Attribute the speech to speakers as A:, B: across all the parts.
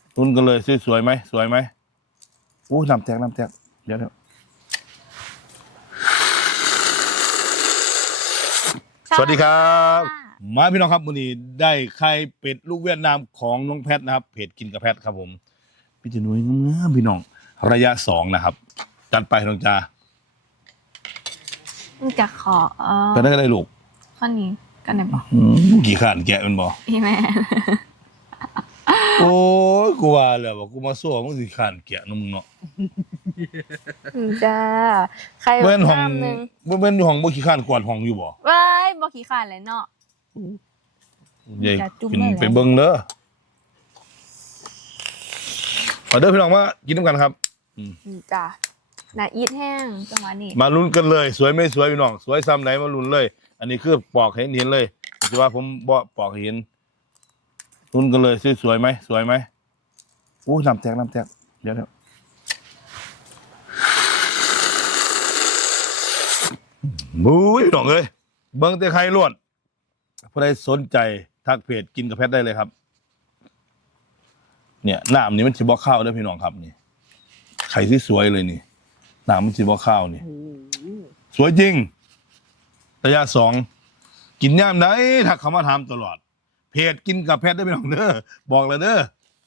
A: ลุ้นกันเลยสวยไหมสวยไหมโอ้น้ำแตกเดี๋ยวสวัสดีครับมาพี่น้องครับวันนี้ได้ไข่เป็ดลูกเวียดนามของน้องแพทนะครับเพจกินกับแพทครับผมพี่จะนุ้ยงามพี่น้องระยะ2นะครับจัดไปน้องจ้า
B: จะขอ
A: ก็ได้ลูก
B: ข้อนี้กันได้บอก
A: กี่ขานแกะมันบอก
B: พี่แม่
A: โอ้ยกูว่าแล้วว่ากูมาสู้มึงสิขานแกะนมึงเนาะ
B: จ้าใคร
A: เบิ้นห้อง
B: นึง
A: เบิ้นอยู่ห้องบ่ขี้ขานกวาดห้องอยู่บ่
B: ว้ายบอกขี้ขาดเลยเนาะ
A: ใหญ่กินไปเบิ่งเด้อขอเด้อพี่น้องมากินน้ำกันครับ
B: จ้าน่าอีทแห้งจังหวะนี้
A: มาลุ้นกันเลยสวยไม่สวยพี่น้องสวยซ้ำไหนมาลุ้นเลยอันนี้คือปอกให้เห็นเลยจะว่าผมบ่ปอกให้เห็นลุ้นกันเลยสวยไหมสวยไหมโอ้น้ำแตกเดี๋ยวบุ้ยพี่น้องเอ้ยเบิ่งแต่ไข่ล้วนผู้ใดสนใจทักเพจกินกับแพทได้เลยครับเนี่ยน้ำนี่มันสิบ่ข้าวเด้อพี่น้องครับนี่ไข่ที่สวยเลยนี่น้ำมันสิบ่ข้าวนี่สวยจริงระยะ2กินย่ามได้ถ้าเขามาถามตลอดเพจกินกับแพทได้พี่น้องเด้อบอกเลยเด้อ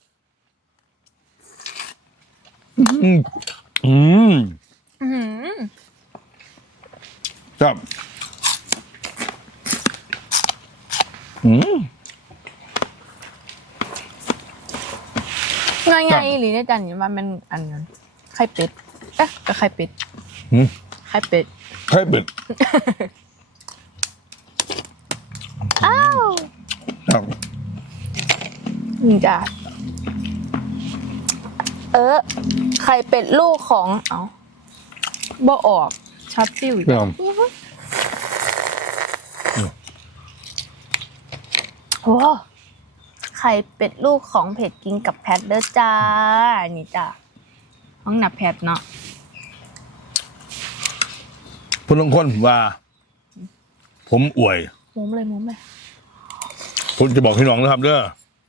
A: ครับ
B: ง่ายๆหรือเนี่ยจันนี่มันเป็นอันนั้นไข่เป็ดกับไข่เป็ดไข่เป็ดอ้าว
A: ครับ
B: จ้าไข่เป็ดลูกของบ่ออกชัดปิ้วโอ้ไข่เป็ดลูกของเพจกินกับแพทเด้อจ้านี่จ้าห้องหนับแพทเนาะ
A: ผู้ลงคนว่าผมอวย
B: มุ้มเลย
A: ผมจะบอกพี่น้องนะครับเด้อ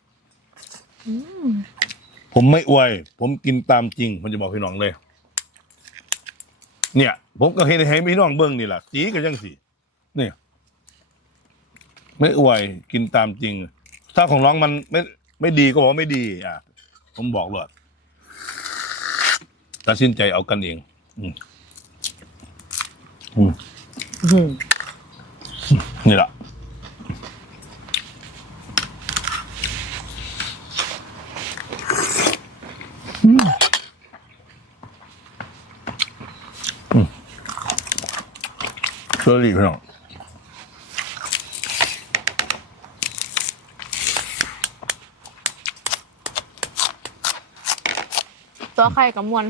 A: ผมไม่อวยผมกินตามจริงผมจะบอกพี่น้องเลยเนี่ยผมก็เห็นให้พี่น้องเบิ้งนี่แหละสีก็ยังสีนี่ไม่อวยกินตามจริงถ้าของน้องมันไม่ดีก็บอกไม่ดีผมบอกเลยตัดสินใจเอากันเองนี่แหละเชอรี่พี่น้อง
B: ตัวไข่กับมวล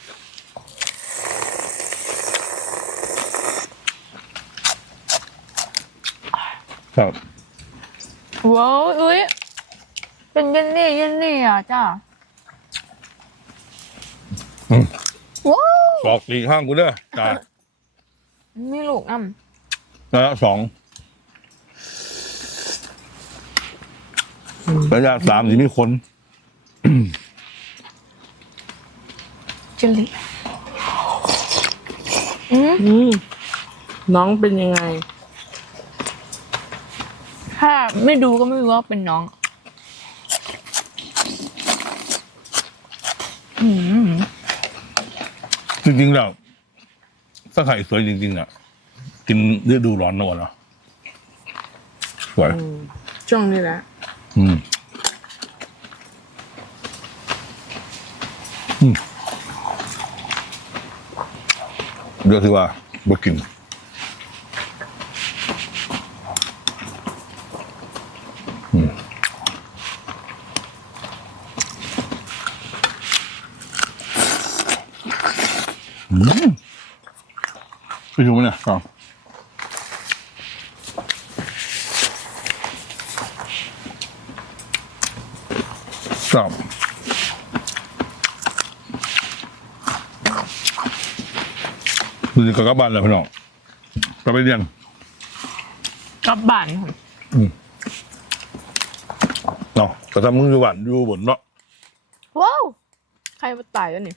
A: ครับ
B: ว้าวอุ้ยเป็นเยนนี่อ่ะจ้าว้าว
A: บอกตีข้างกูเด้อจ้า
B: มีลูกน้
A: ำระยะ2ระยะ3ที่มีคน
B: จิลลี่
C: น้องเป็นยังไง
B: ถ้าไม่ดูก็ไม่รู้ว่าเป็นน้อง
A: จริงๆแล้วถ้าไข่สวยจริงๆอ่ะกินฤดูร้อนนะวะเนาะสวย
C: ช่วงนี้แหละ
A: เดี๋ยวที่ว่าบ่กินไปดูมั้ยเนี่ยครับดูสิกลับบ้านแล้วพี่น้องกลับไปเรียน
B: กลับบ้าน
A: เนาะก็ทำมึงอยู่บ้านอยู่บนเนาะ
B: ว้าวใครมาตายแล้วนี่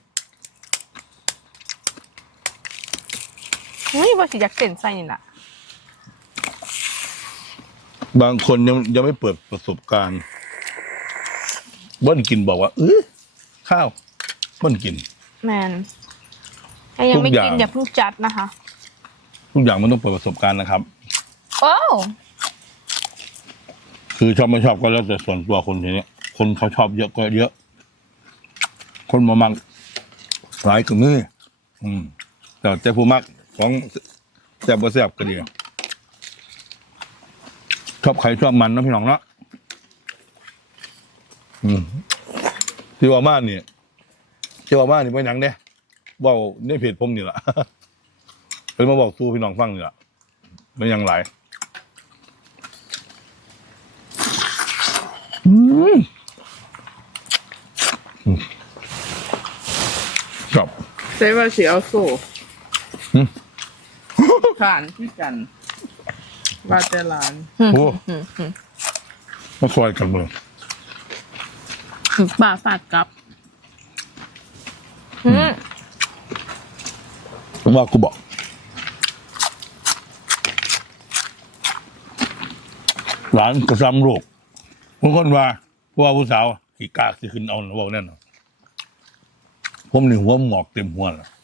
B: นี่ว่าสิอยากเต้นใส่นี่ล่ะ
A: บางคนยังไม่เปิดประสบการณ์เบิ้ลกินบอกว่าข้าวเบิ้ลกิน
B: แมนถ้ายังไม่
A: ทุกอย่า
B: กิ
A: ง
B: นอย่าเพิ่งจัดนะคะ
A: ทุกอย่างมันต้องเปิดประสบการณ์นะครับ
B: โอ้
A: คือชอบไม่ชอบก็แล้วแต่ส่วนตัวคนทีนี้คนเขาชอบเยอะก็เยอะ คนมามักหลายก็มือแต่ผู้มักของแซ่บบ่แซ่บก็ดีชอบใครชอบมันนะพี่น้องเนาะที่ว่ามาเนี่ยที่ว่ามานี่เป็นหยังเด้เว่าในเพจผมนี่แหละ เป็นมาบอกสู้พี่น้องฟังนี่แหละไม่ยังหลายครับ
C: ใช่ว่าสิเอาโซ่ขานที่กันว่าแต่หลาน
A: โอ้มาซอยกันเมือง
C: ป่าฝาดกลับ
A: ผมว่ากูบอกหลานกระซำลูกบางคนว่าผู้สาวขี่กากสิขึ้นเอาหรือเปล่าแน่นอนผมนี่หัวหมอกเต็มหัวแล้ว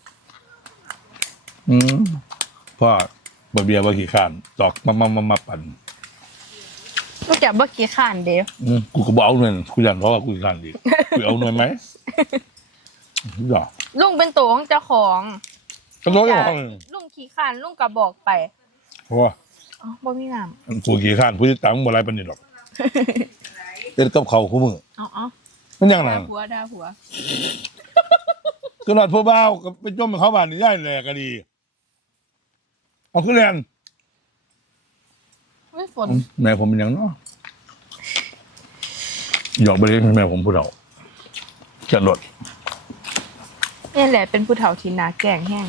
A: พ่อบะเบียบะขี่ข้านตอกมาปั่น
B: ลูกแกบ่กี่ข้านเดียว
A: กูก็บอกเอาหน่อยกูอยากเพราะว่ากูขี่ข้านดีกูเอาหน่อยไหมอย่า
B: ลุงเป็นตัวของเจ้าของ
A: ก็ร้อยอย่าง
B: ลุงขี้ข้านลุงก็บอกไป
A: เพราะว่า
B: อ๋อบ่มีน้
A: กูขี่ข้านผู้ที่ตังบ่ไรปานนี้หรอกเด็ดกับเขาคู่มือ
B: ำอ๋อ
A: มันยังไง
B: ด่าผัว
A: ขนาดพ่อบ้าวก็ไปจมเขาบ้านนี่ได้แหละก็ดีเอาขึ้นเรียน
B: ไม่ฝน
A: แม่ผมเป็นหยังเนาะหยอกไปเลยแม่ผมผู้เฒ่าจะหลด
B: นี่แหละเป็นผู้เฒ่าที่นาแกล้งแห้ง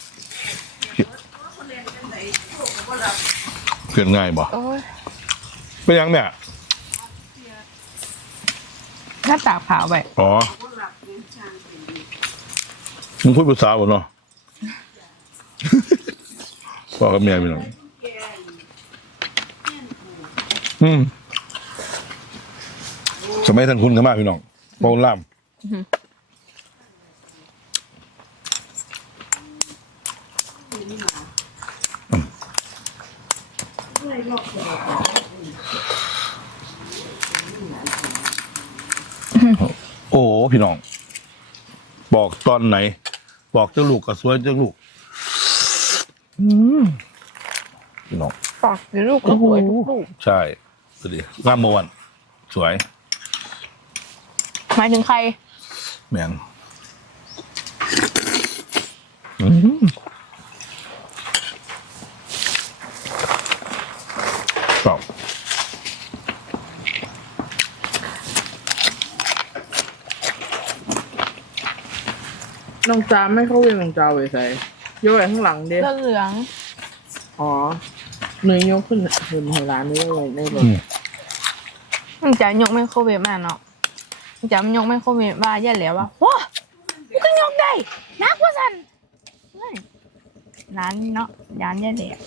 A: เกินง่ายบ่
B: โอ้ย
A: เป็นหยังเนี่ย
B: หน้าตากผาไว้
A: อ๋อมึงพูดภาษาบ่เนาะพ่อกับแม่พี่น้องสมัยท่านคุณกันมากพี่น้องโปนล่ามโอ้พี่น้อง บอกตอนไหน บอกเจ้าลูกกับสวยเจ้าลูกพี่น้อง
B: ปากหรือลูกก็สวยทุกลูก
A: ใช่สวัสดีงามเมื่อวันสวย
B: หมายถึงใคร
A: แมนกรอบ
C: น้องจามไม่เข้าเวียนน้องจาไว้ใส่ยกไว้ข้างหลังเด้
B: เสื้อเหลือง
C: อ๋อเนยยกขึ้นให้ร้านนี้เลยได้เลย
B: มันจะยกไมโครเวฟมาเนาะมันจะยกไมโครเวฟมาแย่แล้วว่าว้ามันก็ยกได้นักว่าสันเฮ้ยร้านเนาะร้านแย่แล้ว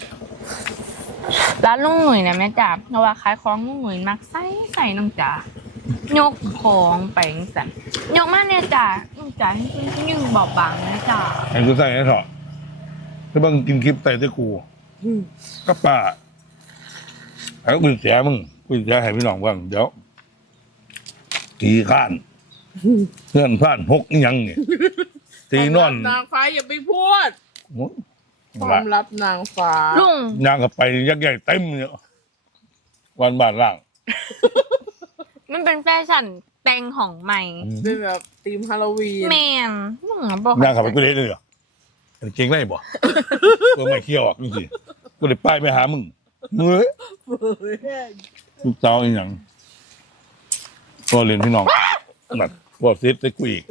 B: ร้านลุงหนุ่ยเนี่ยแม่จ๋าเพราะว่าขายของลุงหนุ่ยมักใส่น้องจ๋ายกของไปจังสันยกมาเนี่ยจ๋าน้องจ๋ายิ่งบอบบางนะจ๋า
A: ไอ้กูใส่ไอ้เถอะถ้าบังกินคลิปใส่ด้วยกูก็ป้าไอ้กูเสียมึงกูเสียให้พี่น้องบ้างเดี๋ยวตีข้านเพื่อนพลาดหกอีหยังเนี่ยตีนอน
C: นางฟ้าอย่าไปพูด
A: โอ้ย
C: ความลับนางฟ้า
B: ลุง
A: ย่างกับไปยักษ์ใหญ่เต็มเนี่ยวันบาทล่าง
B: มันเป็นแฟชั่นแต่งของใหม่
C: เป็นแบบธีมฮาโลวีน
B: แมนลุงบอก
A: ย่างกับไปกูเล่นเลยเหรอเก่งได้บ่ตัวไม่เคี้ยวอ่ะจริงๆกูเลยป้ายไปหามึงเฮ้ยลูกเต้าอีหยังก็เรียนพี่น้องแบบว่าเซฟได้กูอีก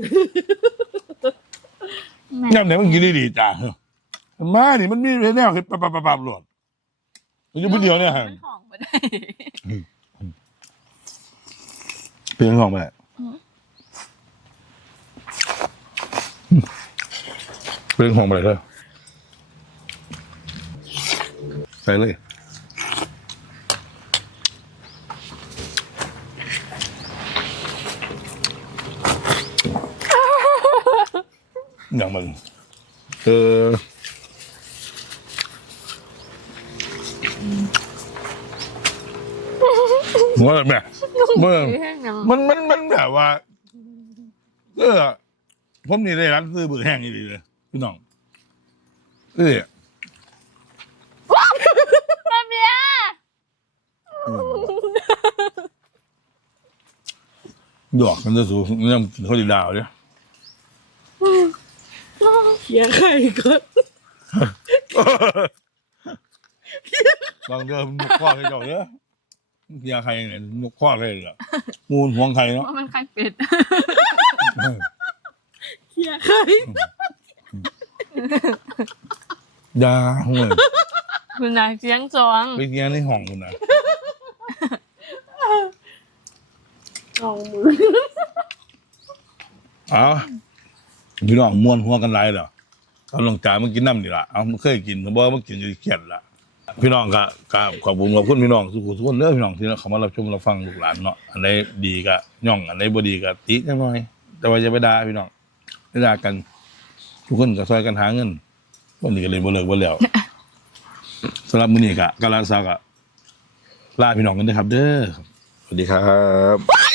A: ย่ำไหนมันกินได้ดีจ้ามาดิมันมีแนวเห็ดปั๊บหลวดมันอยู่ผู้เดียวเนี่ยฮะ
B: ของไม่ได้
A: เปลี่ยนของไปเรื่องของอะไรเลยใส่เลยอย่างมึงว่าแบบเนี่ยเมื่อมันแบบว่าผมนี่ได้ร้านซื้อเบอร์แห้งนี่เลยพี่น้อง
B: มาเบีย
A: ดอกมันจะสูงยังกินข้าวดีดาวเนี่ย
C: เคี้ยไข่ก่อน
A: บางเดิมนกข้อให้เจ้าเนี่ยยาใครเนี่ยนกข้อให้เหรอมูลห่วงใครเนาะ
B: ว่ามันไข่เป็ด
C: เคี้ยไข่
A: ยาห่วย
B: คุณนายเสียงจอง
A: ไปเงี้ยในห้องคุณนะ
C: ลองมือ
A: อ้าวพี่น้องม้วนหัวกันไรเหรอเอาลงจ่ายมากินน้ำนี่ล่ะเอามันเคยกินผมบอกว่ามันกินอยู่เขียนละพี่น้องก็ขอบคุณขอบคุณพี่น้องทุกคนเด้อพี่น้องที่เขามารับชมรับฟังลูกหลานเนาะอันไหนดีก็ย่องอันไหนบ่ดีก็ติจังหน่อยแต่ว่าจะไปด่าพี่น้องไม่ด่ากัน ทุกคนก็ช่วยกันหาเงินวันนี้ก็เลยบ่เลิกบ่แล้ว สำหรับมื้อนี้ก็กาลาซาก็ลาพี่น้องกันเด้อครับ เด้อสวัสดีครับ